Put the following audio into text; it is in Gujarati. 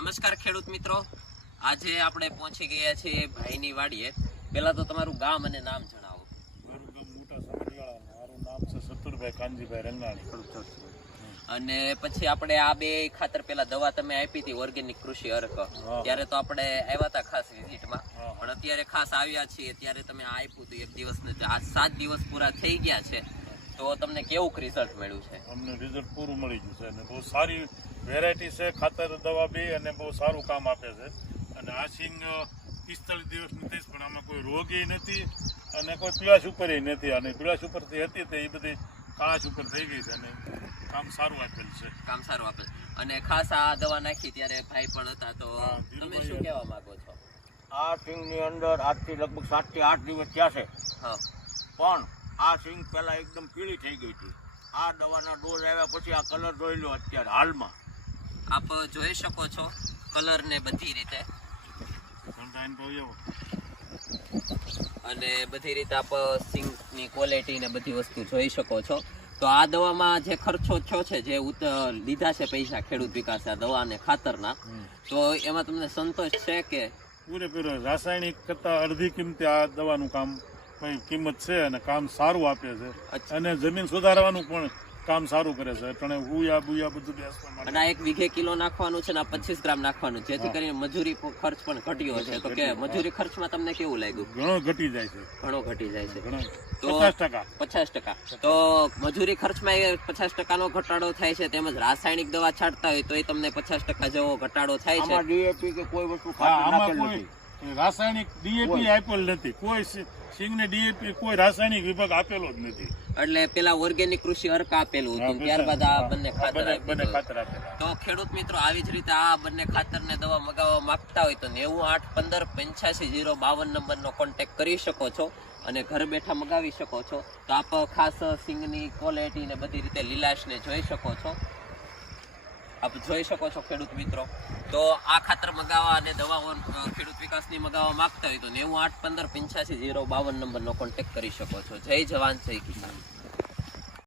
નમસ્કાર ખેડૂત મિત્રો. આજે આપણે પહોંચી ગયા છીએ ભાઈની વાડીએ. પહેલા તો તમારું ગામ અને નામ જણાવો. મારું ગામ મોટા સમઢિયાળા મારું નામ છે સતુરભાઈ કાનજીભાઈ રંગાણી. અને પછી આપણે આ બે ખાતર પેલા દવા તમે આપી હતી ઓર્ગેનિક કૃષિ અર્ક. ત્યારે તો આપણે આવ્યા હતા ખાસ વિઝિટમાં. પણ અત્યારે ખાસ આવ્યા છીએ. ત્યારે તમે આપ્યું હતું એક દિવસ ને આ સાત દિવસ પૂરા થઈ ગયા છે. તો તમને કેવું રિઝલ્ટ મળ્યું છે? અમને રિઝલ્ટ પૂરું મળી ગયું છે અને બહુ સારી વેરાયટી છે ખાતર દવા બી અને બહુ સારું કામ આપે છે. અને આ સિંગ પિસ્તાલીસ દિવસની થઈશ પણ આમાં કોઈ રોગી નથી અને કોઈ પીળાશ ઉપર નથી. અને પીળાશ ઉપરથી હતી તે એ બધી કાળાશ ઉપર થઈ ગઈ છે અને કામ સારું આપેલ છે. કામ સારું આપે અને ખાસ આ દવા નાખી ત્યારે ભાઈ પણ હતા તો તમે શું કહેવા માંગો છો? આ સિંગની અંદર આજથી લગભગ સાતથી આઠ દિવસ થયા છે. હા. પણ આ સિંગ પહેલાં એકદમ પીળી થઈ ગઈ હતી. આ દવાના ડોઝ આવ્યા પછી આ કલર જોઈ લો અત્યારે હાલમાં. આપ જોઈ શકો છો કલર ને બધી રીતે. અને બધી રીતે આપ સિંગની ક્વોલિટી ને બધી વસ્તુ જોઈ શકો છો. તો આ દવામાં જે ખર્ચો થયો છે જે લીધા છે પૈસા ખેડૂત વિકાસ આ દવા અને ખાતરના તો એમાં તમને સંતોષ છે કે પૂરેપૂરો રાસાયણિક કરતા અડધી કિંમતે આ દવાનું કામ કિંમત છે અને કામ સારું આપે છે. અને જમીન સુધારવાનું પણ કામ સારું કરે છે. એટલે હુયા બુયા બધું બેસવા માટે અને એક વીઘે કિલો નાખવાનું છે ને પચીસ ગ્રામ નાખવાનું જેથી કરીને મજૂરી ખર્ચ પણ ઘટ્યો છે તો કે મજૂરી ખર્ચમાં તમને કેવું લાગ્યું? ઘણો ઘટી જાય છે. ઘણો ઘટી જાય છે. તો- પચાસ ટકા. પચાસ ટકા. તો મજૂરી ખર્ચમાં એ પચાસ ટકાનો ઘટાડો થાય છે તેમજ રાસાયણિક દવા છાંટતા હોય તો એ તમને પચાસ ટકા જેવો ઘટાડો થાય છે. ડીએપી કે કોઈ વસ્તુ ખાતર આમાં નથી. રાસાયણિક ડીએપી આપેલ નથી. કોઈ સિંગને ડીએપી કોઈ રાસાયણિક વિભાગ આપેલો જ નથી. એટલે પેલા ઓર્ગેનિક કૃષિ અર્ક આપેલું હતું ત્યારબાદ આ બંને ખાતર બંને-. ખાતર આપેલા. તો ખેડૂત મિત્રો આવી જ રીતે આ બંને ખાતર ને દવા મગાવવા માંગતા હોય તો નેવું આઠ પંદર પંચ્યાસી જીરો બાવન નંબરનો કોન્ટેક્ટ કરી શકો છો અને ઘર બેઠા મગાવી શકો છો. તો આપ ખાસ સિંગની ક્વોલિટી ને બધી રીતે લીલાશ ને જોઈ શકો છો. આપ જોઈ શકો છો ખેડૂત મિત્રો. તો આ ખાતર મગાવવા અને દવાઓ ખેડૂત વિકાસની મગાવવા માંગતા હોય તો નેવું આઠ પંદર પંચ્યાસી જીરો બાવન નંબરનો કોન્ટેક્ટ કરી શકો છો. જય જવાન, જય કિસાન.